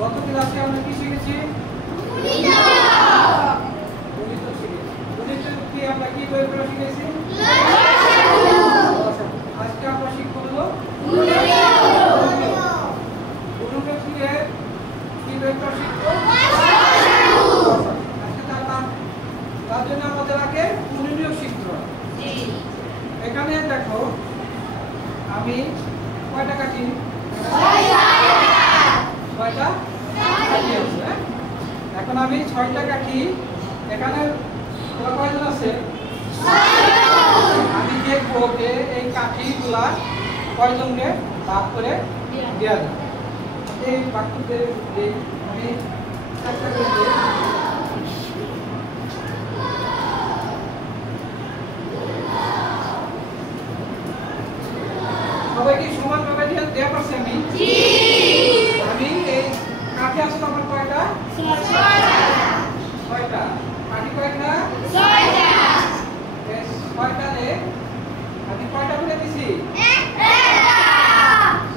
গত ক্লাসে আমরা কি শিখেছি? গণিত শিখেছি। গণিতের কি আমরা কি প্রয়োগ করে শিখেছি? আজকে আমরা শিখব হলো গুণনীয়ক দিয়ে কি প্রয়োগ করে শিখব? আজকে তার জন্য আমাদের আগে গুণনীয়ক শিখতে হবে। এখানে দেখো আমি কয়টা কাটি? 6টা কাটি আছে। এখন আমি 6টা কাটি। এখানে কয়জন আছে? 6জন। আমি দেখবো যে এই কাঠিগুলা কয়জনকে ভাগ করে দেওয়া যায়। এই বাক্যতে আমি চেষ্টা করি যে সবাইকে সমানভাবে দেওয়া পারছি আমি? আমি এই কাঠি আসলে আমার কয়টা? 6টা। কাঠি কয়টা? 6টাতে আমি কয়টা করে দিছি?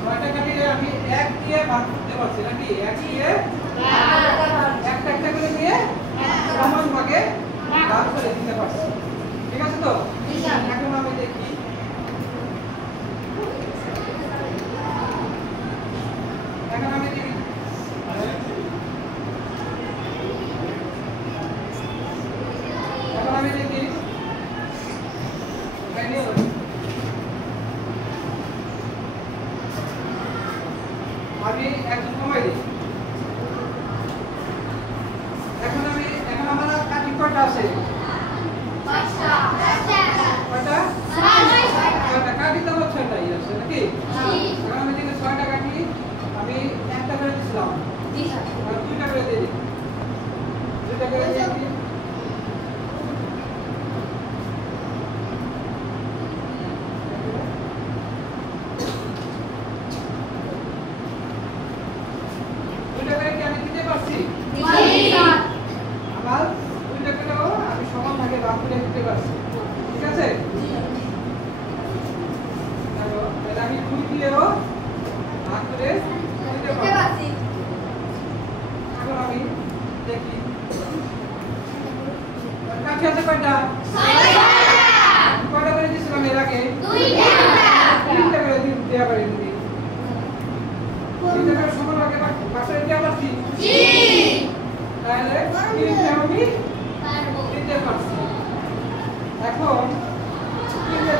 6টা কাঠিতে আমি 1 দিয়ে ভাগ করতে পারছি নাকি? 1 দিয়ে একটা একটা করে দিয়ে সমান ভাগে ভাগ করে দিতে পারছি। ঠিক আছে তো? এখন আমি দেখি আমি একজন কমাই দিই। এখন আমার কাঠি কয়টা আছে? 6টা। কাঠি তো 6টাই আছে নাকি? এখন আমি দেখি 6টা কাঠি আমি একটা করে দিছিলাম। 2টা করে দিয়ে দিই। 2টা করে দিয়ে দিই। আমার 2টা করেও আমি সমান ভাগে ভাগ করে দিতে পারছি। ঠিক আছে? আমি 2 দিয়েও ভাগ করে দিতে পারছি। এখন আমি দেখি কাঠি আছে কয়টা? 6টা। কয়টা করে দিয়েছিলাম এর আগে? 2টা করে দেওয়া পারি দিদি। 2টা করে সমান ভাগে ভাগ করে দেওয়া পারছি? তাহলে আমি দিতে পারছি। এখন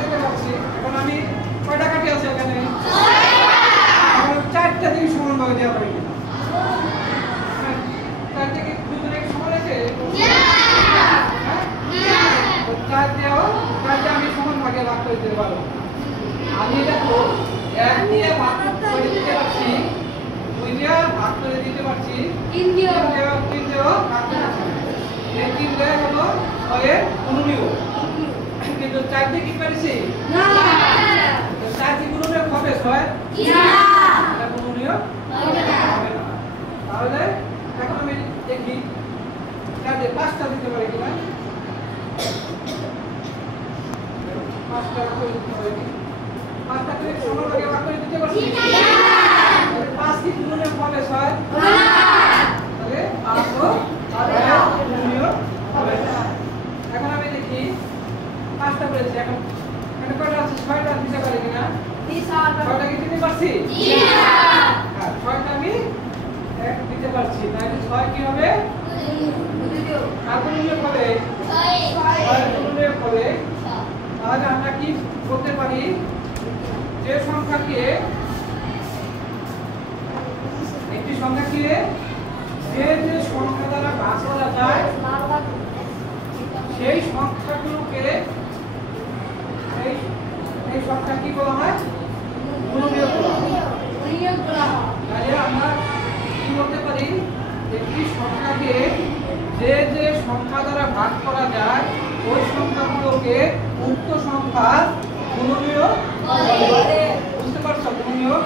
দিতে পারছি। এখন আমি কয়টা কাঠি আছে এখানে? 4টা দিকে সমানভাবে দেওয়া পারি কিনা? 4টা কি দুজনে সমান আছে? 4টা আমি সমান ভাগে ভাগ করে দিতে পারবো। আমি দেখো 1 দিয়ে ভাগ করে দিতে পারছি, 2 দিয়ে ভাগ করে দিতে পারছি, 3 দিয়ে ভাগ করে দিতে পারছি। এই 3টা হলো 6 গুণনীয়ক। কিন্তু 4 দিয়ে কি পারছি? না। 4 দিয়ে গুণনীয়ক হবে 6? না। এটা গুণনীয়ক হবে না। তাহলে এখন আমি দেখি 4 দিয়ে 5টা দিতে পারি কিনা? 5টা করে দিতে পারি কি? 5টা করে সমান ভাগে ভাগ করে দিতে পারছি? না। 5 কি গুণনীয়ক হবে 6? না। তাহলে 5 গুণনীয়ক হবে না। এখন আমি দেখি 5টা করেছি। এখন কয়টা আছে? 6টা দিতে পারি কিনা? 6টা কি দিতে পারছি? হ্যাঁ, 6টা আমি দিতে পারছি। তাহলে 6 কি হবে? গুণনীয়ক হবে। 6 গুণনীয়ক হবে। তাহলে আমরা কি করতে পারি? যে সংখ্যাকে একটি সংখ্যাকে যে সংখ্যা দ্বারা ভাগ করা যায় সেই সংখ্যাগুলোকে এই সংখ্যা কি বলা হয়? গুণনীয়ক বলা হয়। তাহলে আমরা কি বলতে পারি? একটি সংখ্যাকে যে সংখ্যা দ্বারা ভাগ করা যায় ওই সংখ্যাগুলোকে উক্ত সংখ্যার গুণনীয়ক বলে। বুঝতে পারছো গুণনীয়ক?